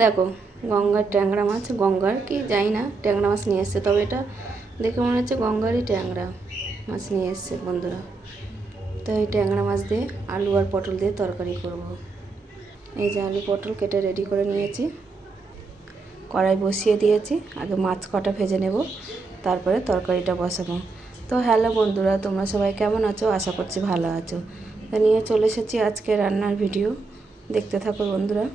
দেখো গঙ্গার ট্যাংরা মাছ, গঙ্গার কি জানি না, ট্যাংরা মাছ নিয়ে এসছে। তবে এটা দেখে মনে হচ্ছে গঙ্গারই ট্যাংরা মাছ নিয়ে এসছে বন্ধুরা। তো এই ট্যাংরা মাছ দিয়ে আলু আর পটল দিয়ে তরকারি করব। এই যে আলু পটল কেটে রেডি করে নিয়েছি, কড়াই বসিয়ে দিয়েছি। আগে মাছ কটা ভেজে নেব, তারপরে তরকারিটা বসাবো। তো হ্যালো বন্ধুরা, তোমরা সবাই কেমন আছো? আশা করছি ভালো আছো। তা নিয়ে চলে এসেছি আজকে রান্নার ভিডিও, দেখতে থাকো বন্ধুরা।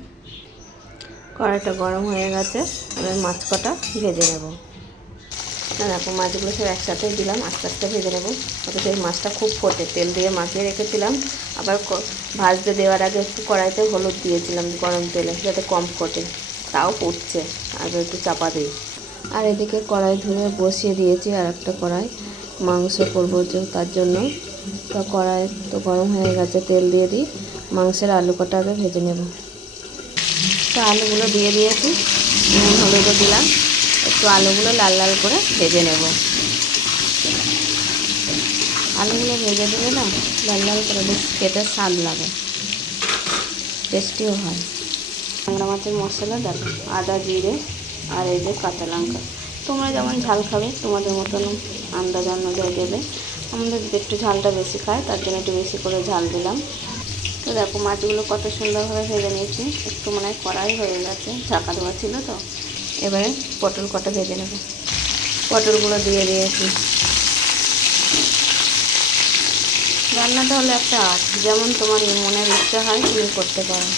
কড়াইটা গরম হয়ে গেছে, এবার মাছ কটা ভেজে নেব। দেখো মাছগুলো সব একসাথেই দিলাম, আস্তে আস্তে ভেজে নেব। অথচ এই মাছটা খুব ফোটে, তেল দিয়ে মাখিয়ে রেখেছিলাম। আবার ভাজতে দেওয়ার আগে একটু কড়াইতে হলুদ দিয়েছিলাম গরম তেলে, যাতে কম ফোটে। তাও ফুটছে, আর একটু চাপা দিই। আর এদিকে কড়াই ধুয়ে বসিয়ে দিয়েছি আর একটা কড়াই, মাংস করবো যে তার জন্য। তো কড়াই তো গরম হয়ে গেছে, তেল দিয়ে দিই। মাংসের আলু কটা আগে ভেজে নেব। তো আলুগুলো দিয়ে দিয়েছি, হলুদও দিলাম। একটু আলুগুলো লাল লাল করে ভেজে নেব। আলুগুলো ভেজে দিলে না লাল লাল করে বেশ খেতে স্বাদ লাগে, টেস্টিও হয়। ট্যাংরা মাছের মশলা দেখো, আদা জিরে আর এই যে কাঁচা লঙ্কা। তোমরা যেমন ঝাল খাবে তোমাদের মতন আন্দাজ অনুযায়ী দেবে। আমাদের একটু ঝালটা বেশি খায়, তার জন্য একটু বেশি করে ঝাল দিলাম। তো দেখো মাছগুলো কত সুন্দরভাবে ভেজে নিয়েছি। একটু মনে হয় কড়াই হয়ে গেছে, ঢাকা দেওয়া ছিল তো। এবারে পটল কটা ভেজে নেব। পটলগুলো দিয়ে দিয়েছি। রান্নাটা হলো একটা আর্ট, যেমন তোমার মনের ইচ্ছা হয় তুমি করতে পারো,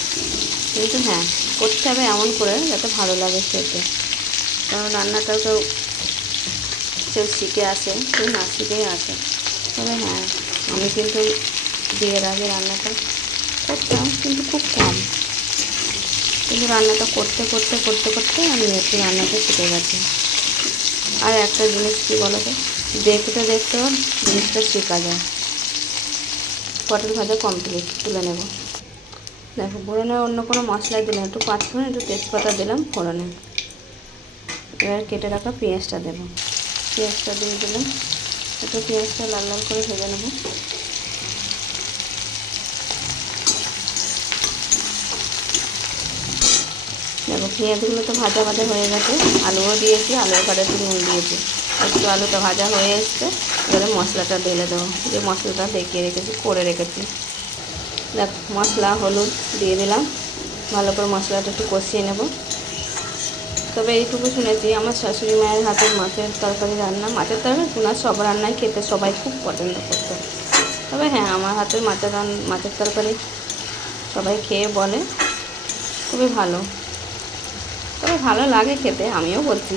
কিন্তু হ্যাঁ করতে হবে এমন করে যাতে ভালো লাগে খেতে। কারণ রান্নাটা কেউ শিখে আসে, কেউ না শিখেই আসে। তবে হ্যাঁ, আমি কিন্তু বিয়ের আগে রান্নাটা করতাম, কিন্তু খুব কম। কিন্তু রান্নাটা করতে করতে করতে করতে আমি একটু রান্নাটা শিখে গেছি। আর একটা জিনিস কী বলো তো, দেখতে দেখতেও জিনিসটা শেখা যায়। পটল ভাজা কমপ্লিট, তুলে নেব। দেখো ফোড়নে অন্য কোনো মশলা দিলাম, একটু পাঁচফোড়ন একটু তেজপাতা দিলাম ফোড়নে। এবার কেটে রাখা পেঁয়াজটা দেবো। পেঁয়াজটা দিয়ে দিলাম, একটু পেঁয়াজটা লাল লাল করে ভেজে নেব। দেখো পেঁয়াজগুলো তো ভাজা ভাজা হয়ে গেছে, আলুও দিয়েছি, আলুর ঘরে নুন দিয়েছি। একটু আলুটা ভাজা হয়ে এসছে, এবারে মশলাটা ঢেলে দেবো, যে মশলাটা দেখিয়ে রেখেছি, করে রেখেছি। দেখ মশলা হলুদ দিয়ে দিলাম, ভালো করে মশলাটা একটু কষিয়ে নেব। তবে এইটুকু শুনেছি, আমার শাশুড়ি মায়ের হাতের মাছের তরকারি রান্না, মাছের তরকারি না সব রান্নাই খেতে সবাই খুব পছন্দ করতো। তবে হ্যাঁ, আমার হাতের মাছের তরকারি সবাই খেয়ে বলে খুবই ভালো। তবে ভালো লাগে খেতে, আমিও বলছি।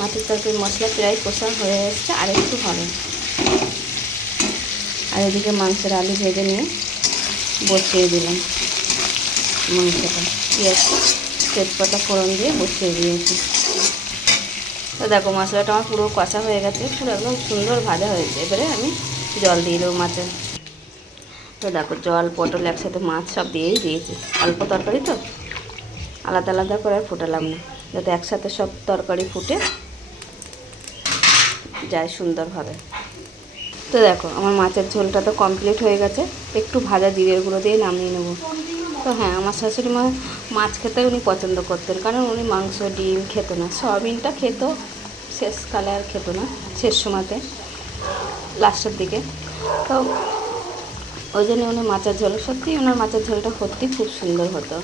মাছের তরকারির মশলা প্রায় কষা হয়ে এসছে, আর একটু হবে। আর এদিকে মাংসের আলু ভেজে নিয়ে বসিয়ে দিলাম মাংসটা, পেঁয়াজ তেজপাতা ফোড়ন দিয়ে বসিয়ে দিয়েছি। তো দেখো মশলাটা আমার পুরো কষা হয়ে গেছে, পুরো একদম সুন্দর ভাজা হয়েছে। এবারে আমি জল দিয়ে দেবো মাছের। তো দেখো জল পটল একসাথে মাছ সব দিয়েই দিয়েছি। অল্প তরকারি তো, আলাদা আলাদা করে আর ফোটালাম না, যাতে একসাথে সব তরকারি ফুটে যায় সুন্দরভাবে। তো দেখো আমার মাছের ঝোলটা তো কমপ্লিট হয়ে গেছে, একটু ভাজা জিরের গুঁড়ো দিয়ে নামিয়ে নেব। তো হ্যাঁ, আমার শাশুড়ি মা মাছ খেতে উনি পছন্দ করতেন, কারণ উনি মাংস ডিম খেত না। সয়াবিনটা খেত শেষকালে, আর খেত না শেষ সময়তে, লাস্টের দিকে। তো ওই জন্য উনি মাছের ঝোল, সত্যি ওনার মাছের ঝোলটা সত্যি খুব সুন্দর হতো।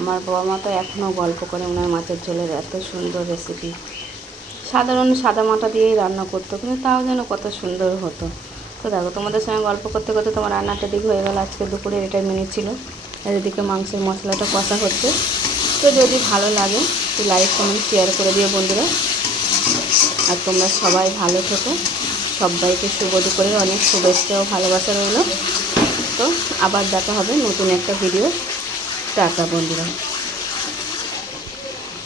আমার বাবা মা তো এখনও গল্প করে ওনার মাছের ঝোলের এত সুন্দর রেসিপি। সাধারণ সাদা মাটা দিয়েই রান্না করতো, কিন্তু তাও যেন কত সুন্দর হতো। তো দেখো তোমাদের সঙ্গে গল্প করতে করতে তোমার রান্নাটা দিক হয়ে গেল। আজকে দুপুরে এটাই মিনিট ছিল। আর এদিকে মাংসের মশলাটা কষা হচ্ছে। তো যদি ভালো লাগে তো লাইক কমেন্ট শেয়ার করে দিও বন্ধুরা। আর তোমরা সবাই ভালো থেকো, সবাইকে শুভ দুপুরের অনেক শুভেচ্ছা ও ভালোবাসা রইল। তো আবার দেখা হবে নতুন একটা ভিডিও। টাটা বন্ধুরা।